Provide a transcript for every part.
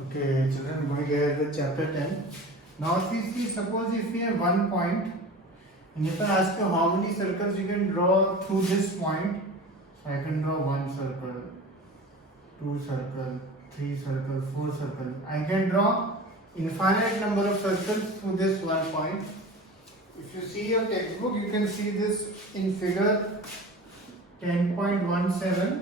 Okay, children, going ahead with chapter 10. Now, if we see, suppose if we have one point, and if I ask you how many circles you can draw through this point, so I can draw one circle, two circle, three circle, four circle. I can draw infinite number of circles through this one point. If you see your textbook, you can see this in figure 10.17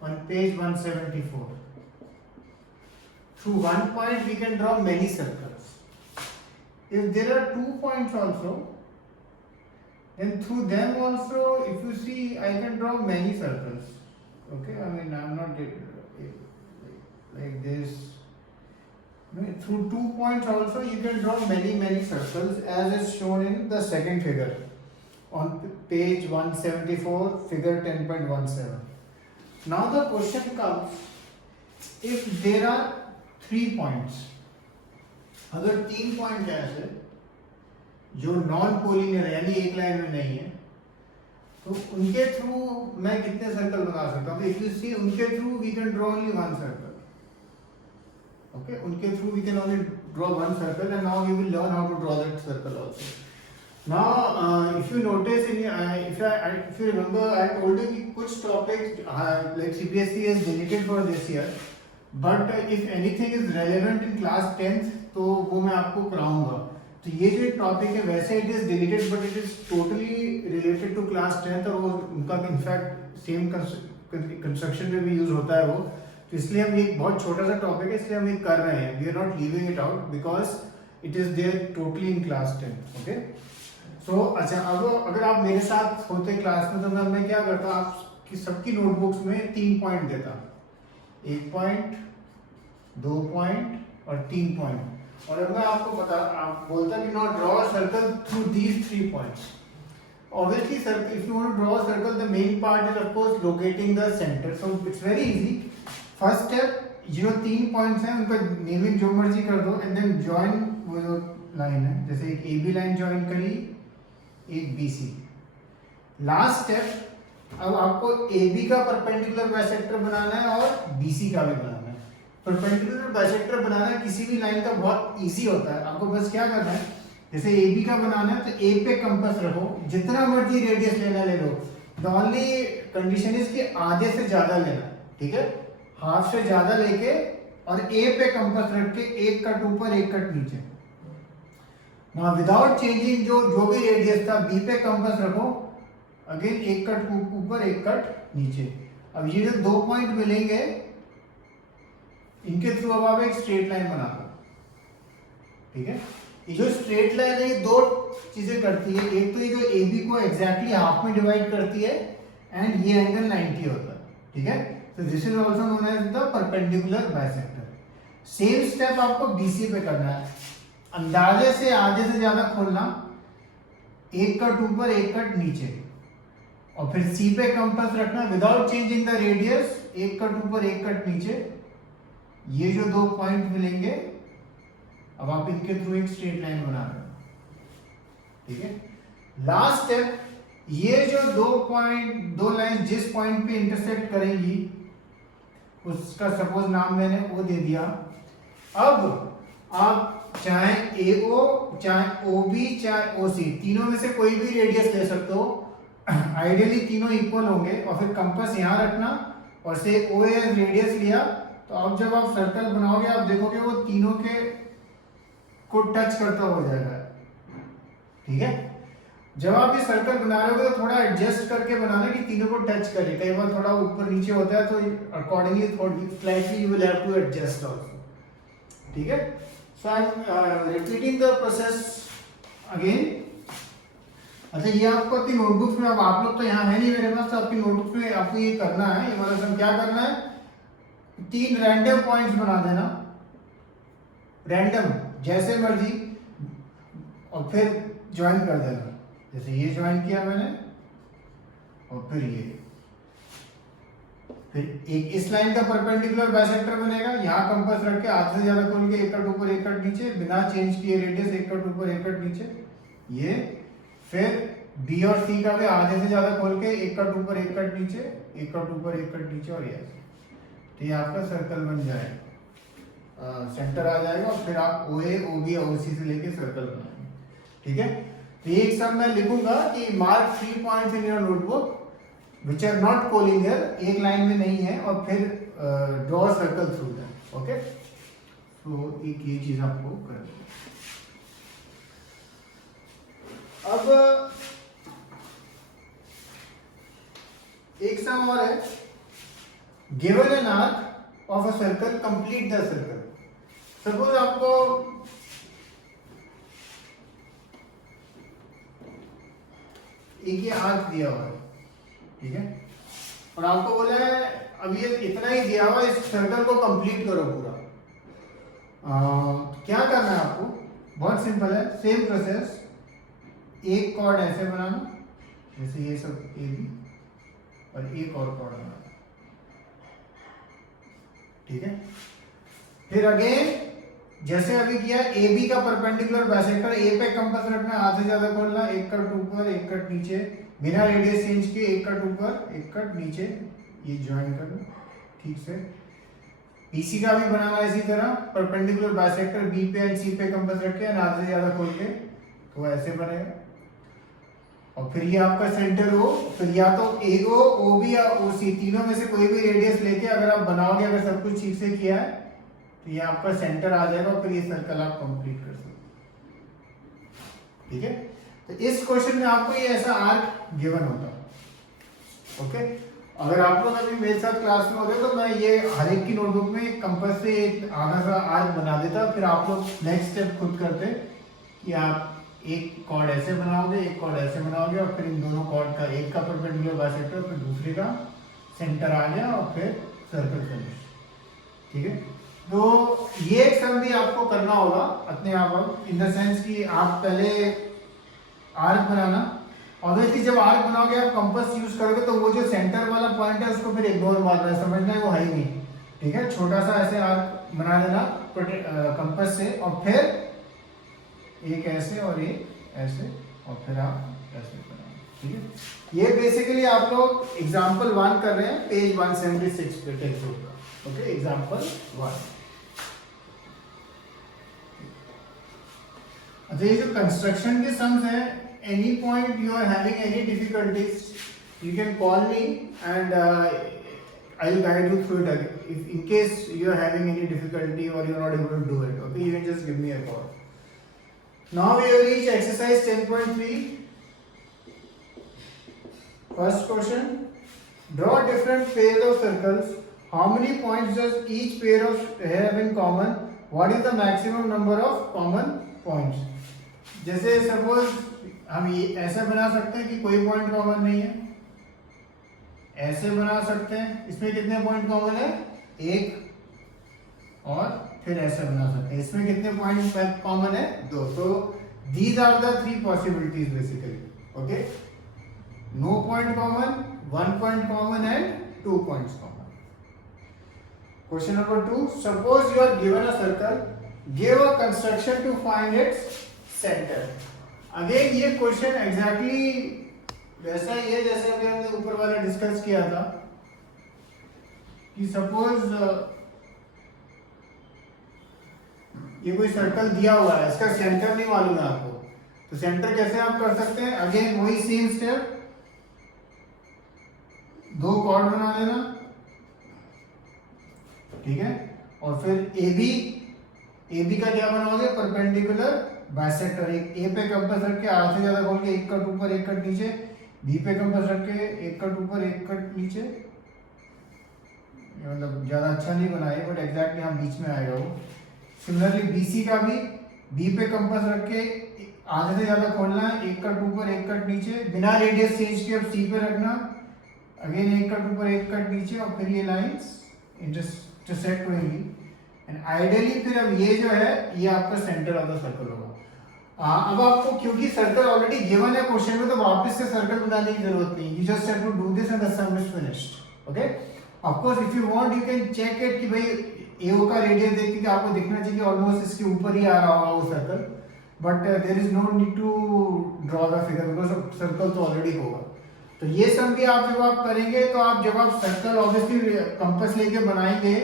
on page 174. Through one point we can draw many circles. If there are 2 points also, then through them also, if you see, I can draw many circles. Okay, I mean, I'm not like this. Through 2 points also you can draw many circles, as is shown in the second figure on page 174, figure 10.17. Now the question comes, if there are 3 points, अगर 3 point ऐसे जो non collinear यानी एक line में नहीं है, तो उनके थ्रू मैं कितने सर्कल बना सकता हूँ? इफ यू सी, उनके through we can draw only one circle. Okay, उनके through we can only draw one circle, and now you will learn how to draw that circle also. Now, if you notice, if you remember, I told you कि कुछ topics like CBSE has deleted for this year, but if anything is relevant in class 10th, तो वो मैं आपको कराऊंगा. तो ये जो टॉपिक है वैसे it is deleted, but it is totally related to class 10th, और वो उनका इनफैक्ट सेम कंस्ट्रक्शन में भी यूज होता है वो. तो इसलिए हम एक बहुत छोटा सा टॉपिक है, इसलिए हम ये कर रहे हैं. We are not leaving it out because it is there totally in class 10th. Okay, so अच्छा, अब अगर आप मेरे साथ होते क्लास में तो मैं क्या करता, आपकी सबकी नोटबुक्स में 3 पॉइंट देता. 1 पॉइंट, 2 पॉइंट और 3 पॉइंट. और अब मैं आपको आप बोलता कि not draw circle through these 3 points. Obviously, if you want to draw a circle, the main part is of course locating the center. So it's very easy. First step, ये जो 3 पॉइंट्स हैं उनका नेमिंग जो मर्जी कर दो, and then join वो जो लाइन है, जैसे एक AB लाइन जॉइन करी, एक BC. लास्ट स्टेप, अब आपको AB का परपेंडिकुलर बाइसेक्टर बनाना है और BC का भी बनाना है. परपेंडिकुलर बाइसेक्टर बनाना किसी भी लाइन का बहुत इजी होता है. आपको बस क्या करना है, जैसे AB का बनाना है तो A पे कंपास रखो, जितना मर्जी रेडियस लेना ले लो. द ओनली कंडीशन इज कि आधे से ज्यादा लेना, ठीक है, हाफ से ज्यादा लेके और A पे कंपास रख के एक कट ऊपर एक कट नीचे. नाउ विदाउट चेंजिंग जो भी रेडियस था, B पे कंपास रखो, अगेन एक कट ऊपर एक कट नीचे. अब ये जो 2 पॉइंट मिलेंगे, इनके थ्रू अब आप एक स्ट्रेट लाइन बना दो. ठीक है, ये जो स्ट्रेट लाइन है ये 2 चीजें करती है. एक तो ये जो AB को एग्जैक्टली हाफ में डिवाइड करती है, एंड ये एंगल 90 होता है. ठीक है, so this is also known as the perpendicular bisector. Same step आपको BC पे करना है. अंदाजे से आधे से ज्यादा खोलना, एक कट ऊपर एक कट नीचे, और फिर C पे कंपास रखना विदाउट चेंजिंग द रेडियस, एक कट ऊपर एक कट नीचे. ये जो 2 पॉइंट मिलेंगे, अब आप इनके थ्रू एक स्ट्रेट लाइन बना रहे हो. ठीक है, लास्ट स्टेप, ये जो 2 लाइन जिस पॉइंट पे इंटरसेक्ट करेंगी उसका सपोज नाम मैंने O दे दिया. अब आप चाहे AO, चाहे OB, चाहे OC, तीनों में से कोई भी रेडियस ले सकते हो. आइडियली तीनों इक्वल होंगे, और फिर कंपास यहाँ रखना और से OA रेडियस लिया. तो अब जब आप सर्कल बनाओगे, आप देखोगे वो तीनों के को टच करता हो जाएगा. ठीक है, जब आप ये सर्कल बना रहे हो तो थोड़ा एडजस्ट करके बनाना कि तीनों को टच करे. कई बार थोड़ा ऊपर नीचे होता है, तो अकॉर्डिंगली थोड़ी slightly you will have to adjust also. ठीक है, so I am repeating the process again. अच्छा, ये आपको अपनी नोटबुक्स में, अब आप लोग तो यहाँ है नहीं मेरे पास, तो आपकी नोटबुक में आपको ये करना है. ये मतलब क्या करना है, 3 रैंडम पॉइंट्स बना देना, रैंडम जैसे मर्जी, और फिर ज्वाइन कर देना. जैसे ये ज्वाइन किया मैंने, और फिर ये, फिर एक इस लाइन का परपेंडिकुलर बाइसेक्टर बनेगा. यहाँ कंपास रख के आधे से ज्यादा खोल के एक कट ऊपर एक कट नीचे, बिना चेंज किए रेडियस, एक कट ऊपर एक कट नीचे. ये फिर B और C का भी आधे से ज्यादा खोल के एक कट ऊपर एक कट नीचे, एक कट ऊपर एक कट नीचे, और ये. तो ये आपका सर्कल बन जाएगा. सेंटर आ जाएगा और फिर आप OA, OB या OC से लेके सर्कल बनाएंगे, ठीक है। तो ये एक सब मैं लिखूंगा कि mark 3 points in your notebook which are not collinear, एक लाइन में नहीं है, और फिर draw circle through that, okay. तो एक ये चीज आपको करनी है। अब एक सम और है, given an arc of a circle complete the circle. Suppose आपको एक ये आर्क दिया हुआ है, ठीक है, और आपको बोला है अब ये इतना ही दिया हुआ, इस सर्कल को कंप्लीट करो पूरा। क्या करना है आपको, बहुत सिंपल है, सेम प्रोसेस, एक कॉर्ड ऐसे बनाना, जैसे ये सब AB, और एक और कॉर्ड बनाना, ठीक है। फिर अगेन जैसे अभी किया, AB का परपेंडिकुलर बाइसेक्टर, A पे कंपास रखना, आधे ज्यादा खोलना, एक कट ऊपर एक कट नीचे, बिना रेडियस चेंज किए, एक कट ऊपर एक कट नीचे, ये ज्वाइन करना ठीक से। BC का भी बनाना इसी तरह, परपेंडिकुलर बाइसेक्टर B पे एंड C पे कंपास रख के आधे ज्यादा खोल के, तो ऐसे बनेगा। और फिर ये आपका सेंटर हो, फिर या तो AO, OB या OC, तीनों में से कोई भी रेडियस लेके अगर आप बनाओगे, अगर सब कुछ ठीक से किया है, तो ये आपका सेंटर आ जाएगा और फिर ये सर्कल आप कंप्लीट कर सकते, ठीक है। तो इस क्वेश्चन में आपको ये ऐसा आर्क गिवन होता है, ओके। अगर आप लोग अभी मेरे साथ क्लास में होते तो मैं ये हर एक की नोटबुक में कंपास से एक आधा सा आर्क बना देता, फिर आप लोग नेक्स्ट स्टेप खुद करते कि आप एक कॉर्ड ऐसे बनाओगे, एक कॉर्ड ऐसे बनाओगे, और फिर इन दोनों कॉर्ड का एक का परपेंडिकुलर बाइसेक्टर, फिर दूसरे का सेंटर आ गया, और फिर सर्कल फिनिश, ठीक है। तो ये एक सम भी आपको करना होगा अपने आप, इन द सेंस कि आप पहले आर्क बनाना, ऑब्वियसली जब आर्क बनाओगे आप कंपास यूज करोगे, तो वो जो सेंटर वाला पॉइंट है उसको फिर इग्नोर मारना है, समझना है वो है ही नहीं, ठीक है। छोटा सा ऐसे आर्क बना लेना कंपास से, और फिर एक ऐसे और एक ऐसे, और फिर आप ऐसे बनाओ, ठीक है। ये बेसिकली आप लोग एग्जांपल 1 कर रहे हैं, पेज 176 पे टेक्स्ट बुक का, ओके। एग्जांपल 1। अच्छा, ये जो कंस्ट्रक्शन के सम्स हैं, any point you are having any difficulties, you can call me and I will guide you through it. If in case you are having any difficulty or you are not able to do it, okay, you can just give me a call. Now we have reached exercise 10.3. First question, draw different pairs of circles. How many points does each pair of have in common? What is the maximum number of common points? जैसे suppose हम ये ऐसे बना सकते हैं कि कोई point common नहीं है, ऐसे बना सकते हैं, इसमें कितने पॉइंट कॉमन है, एक, और फिर ऐसे बना सकते हैं, इसमें कितने पॉइंट कॉमन है, 2। तो these are the 3 possibilities basically, okay. No point common, 1 point common and 2 points common. Question number 2, suppose you are given a circle, give a construction to find its center. Again ये question exactly वैसा ही है जैसे अभी हमने ऊपर वाला discuss किया था, कि सपोज ये कोई सर्कल दिया हुआ है, इसका सेंटर नहीं मालूम है आपको, तो सेंटर कैसे आप कर सकते हैं, अगेन वही सेम स्टेप, 2 कॉर्ड बना लेना, ठीक है, और फिर AB का क्या बनाओगे, परपेंडिकुलर बाइसेक्टर, एक A पे कंपास रख के आधे ज्यादा खोल के एक कट ऊपर एक कट नीचे, B पे कंपास रख के एक कट ऊपर एक कट नीचे, मतलब ज्यादा अच्छा नहीं बनाए बट एग्जैक्टली हम बीच में आएगा वो। सिमिलरली BC का भी B पे कंपास रख के आधे से ज्यादा खोलना है, एक कट ऊपर एक कट नीचे, बिना रेडियस चेंज किए अब C पे रखना, अगेन एक कट ऊपर एक कट नीचे, और फिर ये लाइंस इंटरसेक्ट होंगी, एंड आइडियली फिर अब ये जो है ये आपका सेंटर ऑफ द सर्कल होगा। अब आपको क्योंकि सर्कल ऑलरेडी गिवन है क्वेश्चन में, तो वापस से सर्कल बनाने की जरूरत नहीं, you just have to do this and the sum is finished, okay. Of course if you want you can check it कि भाई AO का रेडियस देख के आपको दिखना चाहिए कि ऑलमोस्ट इसके ऊपर ही आ रहा होगा वो circle, but there is no need to draw the figure because circle तो ऑलरेडी होगा। तो ये सब भी आप जब आप करेंगे, तो आप जब आप सर्कल ऑब्वियसली कंपास लेके बनाएंगे,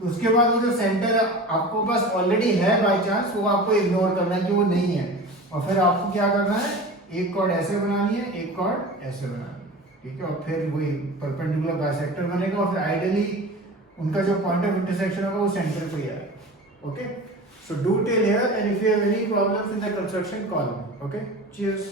तो उसके बाद वो जो सेंटर आपको पास ऑलरेडी है बाय चांस, वो आपको इग्नोर करना है कि वो नहीं है, और फिर आपको क्या करना है, एक कॉर्ड ऐसे बनानी है, एक कॉर्ड ऐसे बनानी है, ठीक है, और फिर वही परपेंडिकुलर बाइसेक्टर बनेगा, और फिर आइडियली उनका जो पॉइंट ऑफ इंटरसेक्शन होगा वो सेंटर पे ही आएगा। Okay, so do till here, and if you have any problems in the construction call me. Okay, cheers.